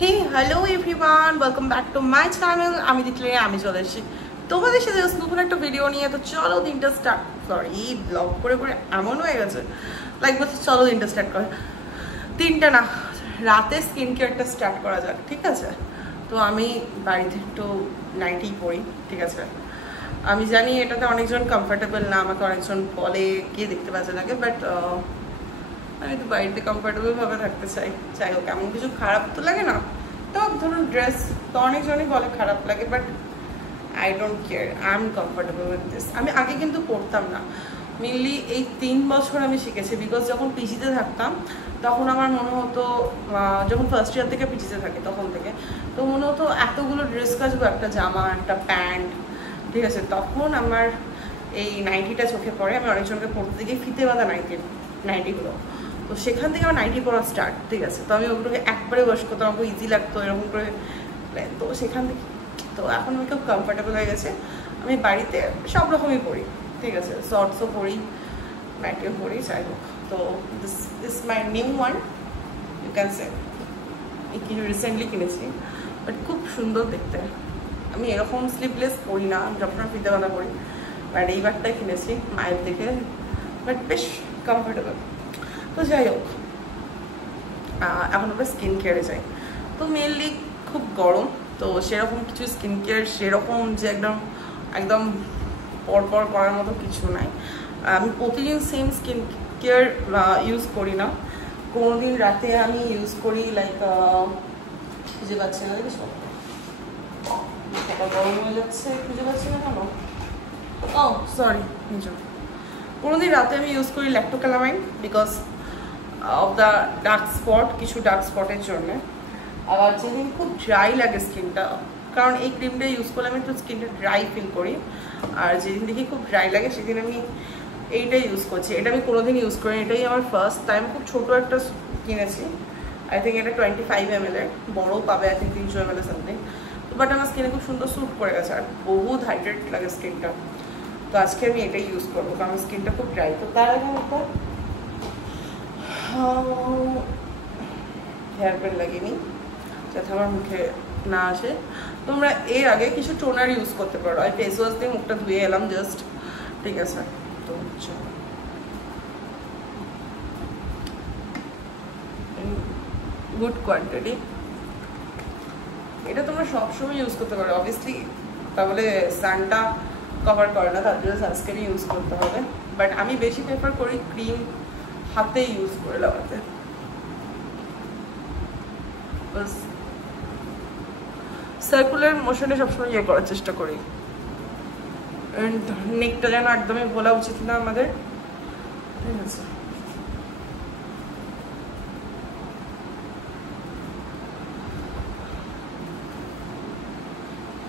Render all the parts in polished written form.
Hey, hello everyone, welcome back to my channel. আমি দেখলে আমি চলে এসেছি তোমাদের সাথে নতুন একটা ভিডিও নিয়ে। তো চলো দিনটা স্টার্ট, সরি ব্লগ করে করে এমন হয়ে গেছে লাইক বলছি চলো দিনটা স্টার্ট করে, তিনটা না রাতে স্কিন কেয়ারটা স্টার্ট করা যাক, ঠিক আছে? তো আমি বাড়িতে একটু নাইটি পরি, ঠিক আছে? আমি জানি এটাতে অনেকজন কমফর্টেবল না, আমাকে অনেকজন বলে কে দেখতে পাচ্ছে নাকি, বাট আমি তো বাড়িতে কমফর্টেবলভাবে থাকতে চাই। যাই হোক, এমন কিছু খারাপ তো লাগে না। তো ধরুন ড্রেস তো অনেকজনই বলে খারাপ লাগে, but I don't care, I am comfortable with this. আমি আগে কিন্তু পরতাম না, মেনলি এই 3 বছর আমি শিখেছি। বিকজ যখন পিজিতে থাকতাম তখন আমার মনে হতো, যখন ফার্স্ট ইয়ার থেকে পিজিতে থাকি তখন থেকে, তো মনে হতো এতগুলো ড্রেস কাচবো, একটা জামা একটা প্যান্ট, ঠিক আছে? তখন আমার এই নাইটিটা চোখে পড়ে। আমি অনেকজনকে পড়তে দেখি ফিতে বাঁধা নাইটিগুলো, তো সেখান থেকে আমার নাইটি পরা স্টার্ট, ঠিক আছে? তো আমি ওগুলোকে একবারে ওয়াশ করতাম, আমাকে ইজি লাগতো এরকম করে। তো সেখান থেকে তো এখন আমি খুব কমফর্টেবল হয়ে গেছে। আমি বাড়িতে সব রকমই পরি, ঠিক আছে? শর্টসও পরি, নাইটিও পরি, যাই হোক। তো this is my new one, you can say. কিছু রিসেন্টলি কিনেছি, বাট খুব সুন্দর দেখতে। আমি এরকম স্লিভলেস পরি না, আমি সবসময় ফিতে বাঁধা পরি, বাট এইবারটাই কিনেছি মায়ের থেকে, বাট বেশ কমফর্টেবল। তো যাই হোক, এখন আমরা স্কিন কেয়ারে যাই। তো মেনলি খুব গরম, তো সেরকম কিছু স্কিন কেয়ার সেরকম যে একদম একদম পরপর করার মতো কিছু নাই। আমি প্রতিদিন সেম স্কিন কেয়ার ইউজ করি না, কোনো দিন রাতে আমি ইউজ করি লাইক খুঁজে পাচ্ছি না, দেখি সব গরম হয়ে যাচ্ছে, খুঁজে পাচ্ছি না কেন? ও সরি, কোনো দিন রাতে আমি ইউজ করি Lactocalamine, because of the dark spot, কিছু ডার্ক স্পটের জন্য। আবার যেদিন খুব ড্রাই লাগে স্কিনটা, কারণ এই ক্রিমটা ইউজ করলে আমি একটু স্কিনটা ড্রাই ফিল করি, আর যেদিন দেখি খুব ড্রাই লাগে সেদিন আমি এইটাই ইউজ করছি। এটা আমি কোনোদিন ইউজ করি, এটাই আমার ফার্স্ট টাইম। খুব ছোটো একটা কিনেছি, আই থিঙ্ক এটা 25 ml এর, বড়ও পাবে I think 300 ml something. But আমার স্কিনে খুব সুন্দর স্যুট করে গেছে, আর বহুত হাইড্রেট লাগে স্কিনটা। তো আজকে আমি এটাই ইউজ করবো, কারণ আমার স্কিনটা খুব ড্রাই। তো তার আগে একটা হেয়ার ব্যান্ড লাগিয়ে যাতে আমার মুখে না আসে। তোমরা এর আগে কিছু টোনার ইউজ করতে পারো। আমি ফেস ওয়াশ দিয়ে মুখটা ধুয়ে এলাম জাস্ট, ঠিক আছে? তো গুড কোয়ান্টিটি, এটা তোমরা সবসময় ইউজ করতে পারো অবভিয়াসলি, তাহলে সানটা কভার করে না, তার জন্য সানস্ক্রিন ইউজ করতে হবে। বাট আমি বেশি প্রেফার করি ক্রিম হাতে ইউজ করে লাগাতে। সার্কুলার মোশনে সবসময় ইয়ে করার চেষ্টা করি। নেকটা যেন একদমই ভোলা উচিত না আমাদের, ঠিক আছে?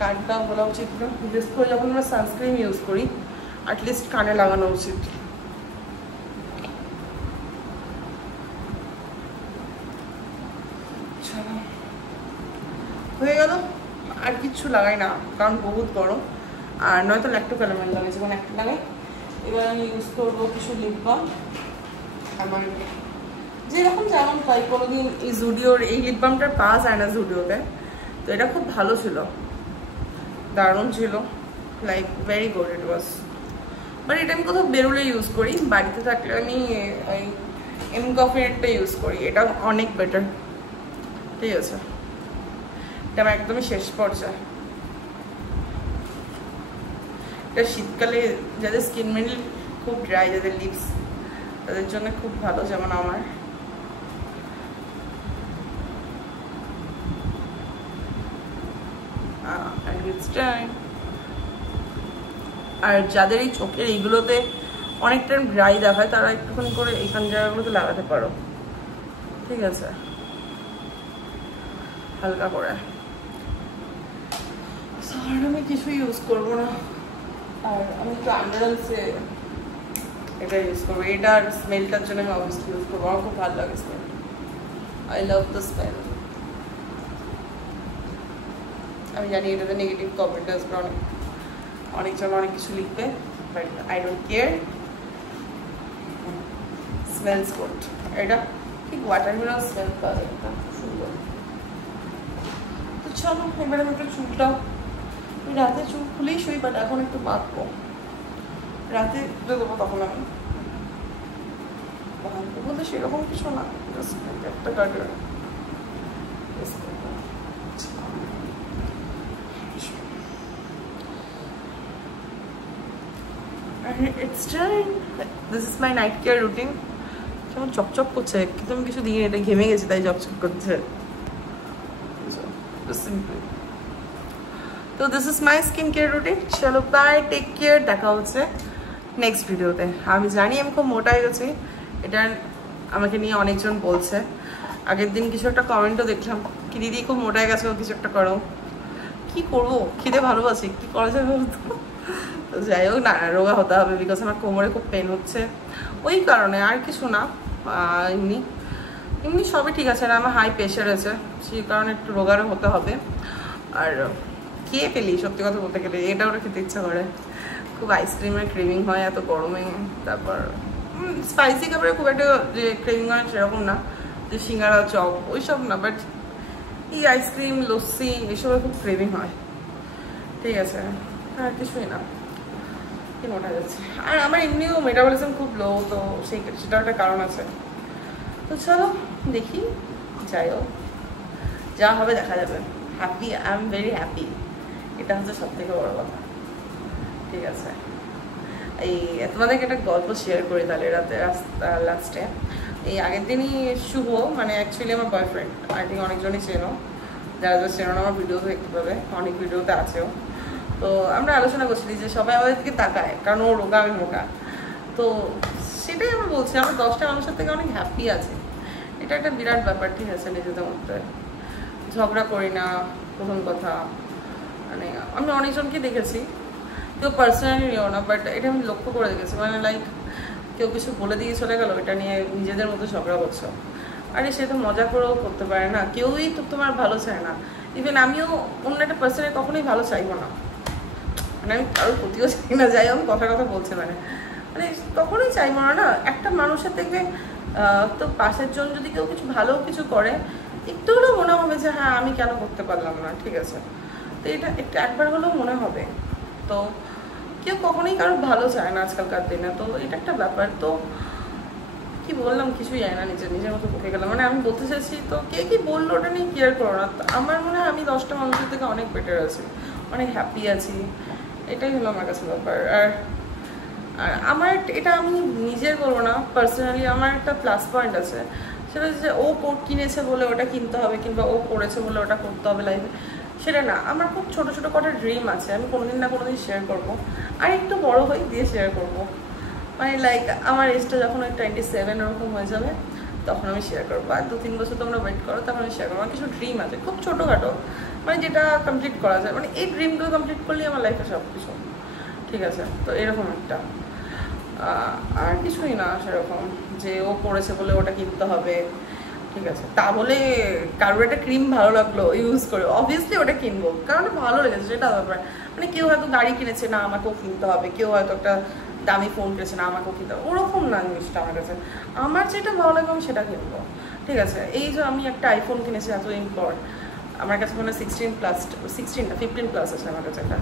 কানটা ভোলা উচিত না, বিশেষ করে যখন আমরা সানস্ক্রিন ইউজ করি অ্যাটলিস্ট কানে লাগানো উচিত। হয়ে গেল, আর কিচ্ছু লাগাই না কারণ বহুত গরম, আর নয়তো ল্যাক্টোক্যালামাইন লাগে, যেমন একটা লাগাই। এবার আমি ইউজ করবো কিছু লিপ বাম। আমার যেরকম যেমন পাই, কোনোদিন এই জুডিওর এই লিপ বামটার পাওয়া যায় না জুডিওতে, তো এটা খুব ভালো ছিল, দারুণ ছিল, like very good it was. But এটা আমি কোথাও বেরোলে ইউজ করি, বাড়িতে থাকলে আমি ওই এমকফিনেটটা ইউজ করি, এটা অনেক বেটার, ঠিক আছে? এটা আমার একদমই শেষ পর্যায়ে। এটা শীতকালে যাদের স্কিন মেনলি খুব ড্রাই, যাদের লিপস, তাদের জন্য খুব ভালো, যেমন আমার। আর যাদের এই চোখের এইগুলোতে অনেক টাইম ড্রাই দেখায়, তারা একটুখানি করে এইখান জায়গাগুলোতে লাগাতে পারো, ঠিক আছে? হালকা করে। আর আমি কিছু ইউজ করবো না, আর আমি একটু আন্ডারসে এটা ইউজ করবো। এটার স্মেলটার জন্য আমি অবভিয়াসলি ইউজ করবো, আমার খুব ভালো লাগে smell, I love the smell. আমি জানি এটাতে নেগেটিভ কমেন্ট আসবে, অনেকজন অনেক কিছু লিখবে, but I don't care, smells good. এটা ঠিক ওয়াটারমেলন স্মেল পাওয়া যায়, সুন্দর। চলো এবার আমি একটু চুলটা, আমি রাতে চুল খুলেই শুই, বাট এখন একটু বাঁধবো, রাতে খুলে দেবো তখন আমি। বাঁধবো বলতে সেরকম কিছু না, জাস্ট একটা গার্ডার। It's time. This is my night care routine. কেমন চকচক করছে, কিন্তু আমি কিছু দিই এটা ঘেমে গেছে তাই চকচক করছে। তো this is my skin care routine. চলো বাই, টেক কেয়ার, দেখা হচ্ছে নেক্সট ভিডিওতে। আমি জানি আমি খুব মোটা হয়ে গেছি, এটা আমাকে নিয়ে অনেকজন বলছে। আগের দিন কিছু একটা কমেন্টও দেখলাম, কি দিদি খুব মোটা হয়ে গেছে, কিছু একটা করো। কি করবো, খিদে ভালোবাসি, কি করা যাবে বলতো। যাই হোক, না রোগা হতে হবে, বিকজ আমার কোমরে খুব পেন হচ্ছে, ওই কারণে, আর কিছু না। এমনি এমনি সবই ঠিক আছে, না আমার হাই প্রেশার আছে, সেই কারণে একটু রোগারও হতে হবে। আর খেয়ে ফেলি সত্যি কথা বলতে গেলে, এটা ওটা খেতে ইচ্ছা করে, খুব আইসক্রিমের ক্রেভিং হয় এত গরমে। তারপর স্পাইসি খাবারে খুব একটা যে ক্রেভিং হয় সেরকম না, যে সিঙ্গারা চপ ওইসব না, বাট এই আইসক্রিম লস্যি এসবের খুব ক্রেভিং হয়। ঠিক আছে, আর কিছুই না, কি মোটা যাচ্ছে। আর আমার এমনিও মেটাবলিজম খুব লো, তো সেটা একটা কারণ আছে। তো চলো দেখি, যাই হোক, যা হবে দেখা যাবে। Happy, I am very happy, এটা হচ্ছে সব থেকে বড় কথা। ঠিক আছে, এই তোমাদেরকে একটা গল্প শেয়ার করি তাহলে। রাতে লাস্টে এই আগের দিনই শুভ, মানে অ্যাকচুয়ালি আমার বয়ফ্রেন্ড, আই থিঙ্ক অনেকজনই চেনো, যারা যারা চেনো না আমার ভিডিওতে দেখতে পাবে, অনেক ভিডিওতে আছেও। তো আমরা আলোচনা করছিলি যে সবাই আমাদের দিকে তাকায় কারণ ও রোগা, আমি রোগা। তো সেটাই আমরা বলছি, আমরা 10টা মানুষের থেকে অনেক হ্যাপি আছে, এটা একটা বিরাট ব্যাপার। ঠিক আছে, নিজেদের মধ্যে ঝগড়া করি না, প্রথম কথা। মানে আমি অনেকজনকে দেখেছি, কেউ পার্সোনালি নিও না, বাট এটা আমি লক্ষ্য করে দেখেছি, মানে লাইক কেউ কিছু বলে দিয়ে চলে গেল, এটা নিয়ে নিজেদের মধ্যে ঝগড়া করছো। আরে সে তো মজা করেও করতে পারে না, কেউই তো তোমার ভালো চায় না। ইভেন আমিও অন্য একটা পার্সনের কখনোই ভালো চাইবো না, মানে আমি কারোর ক্ষতিও চাই না, যাই আমি কথা বলছি, মানে কখনোই চাইবো না। একটা মানুষের দেখবে তো পাশের জন যদি কেউ কিছু ভালো কিছু করে, একটু হলেও মনে হবে যে হ্যাঁ আমি কেন করতে পারলাম না। ঠিক আছে, তো এটা একবার হলেও মনে হবে। তো কেউ কখনোই কারো ভালো চায় না আজকালকার দিনে, তো এটা একটা ব্যাপার। তো কি বললাম কিছুই যায় না, নিজের মতো বকে গেলাম। মানে আমি বলতে চাইছি, তো কে কি বললো ওটা নিয়ে কেয়ার করো না। আমার মনে হয় আমি 10টা মানুষের থেকে অনেক বেটার আছি, অনেক হ্যাপি আছি, এটাই হলো আমার কাছে ব্যাপার। আর আমার এটা আমি নিজের বলবো না, পার্সোনালি আমার একটা প্লাস পয়েন্ট আছে, সেটা হচ্ছে যে ও কিনেছে বলে ওটা কিনতে হবে, কিংবা ও করেছে বলে ওটা করতে হবে লাইফে, সেটা না। আমার খুব ছোটো ছোটো কটা ড্রিম আছে, আমি কোনোদিন না কোনোদিন শেয়ার করবো, আর একটু বড়ো হয়ে দিয়ে শেয়ার করবো। মানে লাইক আমার এজটা যখন 27 এরকম হয়ে যাবে তখন আমি শেয়ার করবো, আর 2-3 বছর তোমরা ওয়েট করো, তখন আমি শেয়ার করবো। আমার কিছু ড্রিম আছে খুব ছোটোখাটো, মানে যেটা কমপ্লিট করা যায়, মানে এই ড্রিমগুলো কমপ্লিট করলেই আমার লাইফে সব কিছু। ঠিক আছে, তো এরকম একটা, আর কিছুই না সেরকম যে ও পড়েছে বলে ওটা কিনতে হবে। ঠিক আছে, তা বলে কারোর একটা ক্রিম ভালো লাগলো ইউজ করে অবভিয়াসলি ওটা কিনবো, কারণ ভালো লেগেছে, সেটা ব্যাপার। মানে কেউ হয়তো গাড়ি কিনেছে, না আমাকেও কিনতে হবে, কেউ হয়তো একটা দামি ফোন কিনেছে, না আমাকেও কিনতে হবে, ওরকম না জিনিসটা আমার কাছে। আমার যেটা ভালো লাগবে আমি সেটা কিনবো। ঠিক আছে, এই যে আমি একটা আইফোন কিনেছি এতদিন পর, আমার কাছে মনে হয় 15+ আছে আমার কাছে, একটা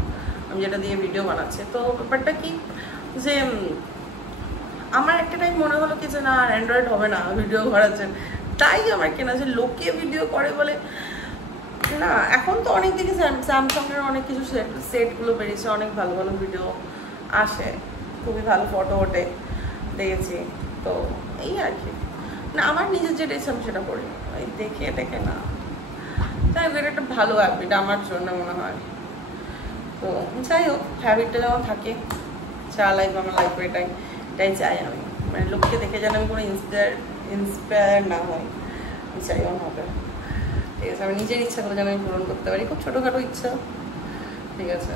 আমি যেটা দিয়ে ভিডিও বানাচ্ছি। তো ব্যাপারটা কি যে আমার একটা টাইম মনে হলো কি যে না অ্যান্ড্রয়েড হবে না, ভিডিও করাচ্ছেন, তাই আমার কেনা, যে লোকে ভিডিও করে বলে না। এখন তো অনেক দেখি স্যামসাংয়ের অনেক কিছু সেটগুলো বেরিয়েছে, অনেক ভালো ভালো ভিডিও আসে, খুবই ভালো ফটো ওঠে, দেখেছি। তো এই আর কি, না আমার নিজের যেটা ইচ্ছা আমি সেটা করি, ওই দেখে দেখে না। তাই এটা একটা ভালো হ্যাবিট আমার জন্য মনে হয়। তো যাই হোক, হ্যাবিটটা যেমন থাকে, যা লাইফ আমার লাইফে এটাই চাই আমি, মানে লোককে দেখে যেন আমি কোনো ইন্সপায়ার না হয়, চাই এমন হবে। ঠিক আছে, আমি নিজের ইচ্ছাগুলো যেন আমি পূরণ করতে পারি, খুব ছোটোখাটো ইচ্ছা। ঠিক আছে,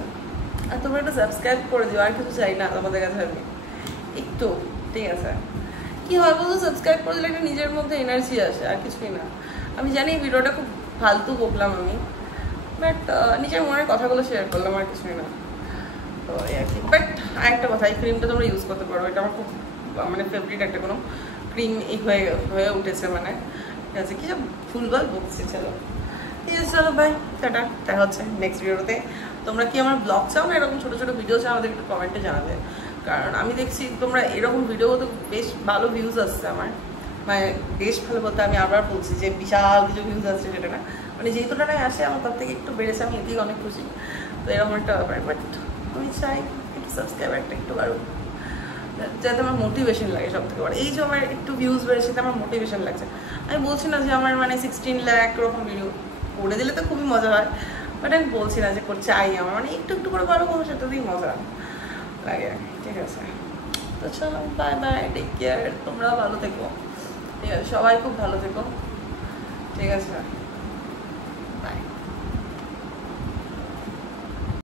আর তোমরা একটু সাবস্ক্রাইব করে দিও, আর কিছু চাই না তোমাদের কাছে আমি একটু। ঠিক আছে, কী হয় বলতো, সাবস্ক্রাইব করে দিলে একটা নিজের মধ্যে এনার্জি আসে, আর কিছুই না। আমি জানি এই ভিডিওটা খুব ফালতু বকলাম আমি, বাট নিজের মনের কথাগুলো শেয়ার করলাম, আর কিছুই না। তো এই আর কি। বাট আরেকটা কথা, এই ক্রিমটা তোমরা ইউজ করতে পারো, এটা আমার খুব মানে ফেভারিট একটা কোনো ক্রিম হয়ে উঠেছে। মানে ঠিক আছে, কি সব ভুলভাল বকছি, চলো ঠিক আছে, চলো বাই, টাটা, দেখা হচ্ছে নেক্সট ভিডিওতে। তোমরা কি আমার ব্লগ চাও না এরকম ছোটো ছোটো ভিডিও চাও, আমাদের একটু কমেন্টে জানাবে। কারণ আমি দেখছি তোমরা এরকম ভিডিও তো বেশ ভালো ভিউজ আসছে আমার, মানে বেশ ভালো বলতে আমি আবার বলছি যে বিশাল কিছু ভিউজ আসছে সেটা না, মানে যেই তুলনায় আসে আমার তার থেকে একটু বেড়েছে, আমি এদিকে অনেক খুশি। তো এরকম একটা ব্যাপার, বাট আমি চাই একটু সাবস্ক্রাইবারটা একটু বাড়ুক, যাতে আমার মোটিভেশন লাগে সব থেকে বড়। এই যে আমার একটু ভিউজ বেড়েছে আমার মোটিভেশন লাগছে। আমি বলছি না যে আমার মানে 16 লাখ ওরকম ভিডিও করে দিলে তো খুবই মজা হয়, বাট আমি বলছি না যে চাই আমার, মানে একটু একটু করে ভালো করবো সেটাতেই মজা লাগে। ঠিক আছে, তো চলো বাই বাই, টেক কেয়ার, তোমরাও ভালো থেকো, ঠিক আছে, সবাই খুব ভালো থেকো, ঠিক আছে।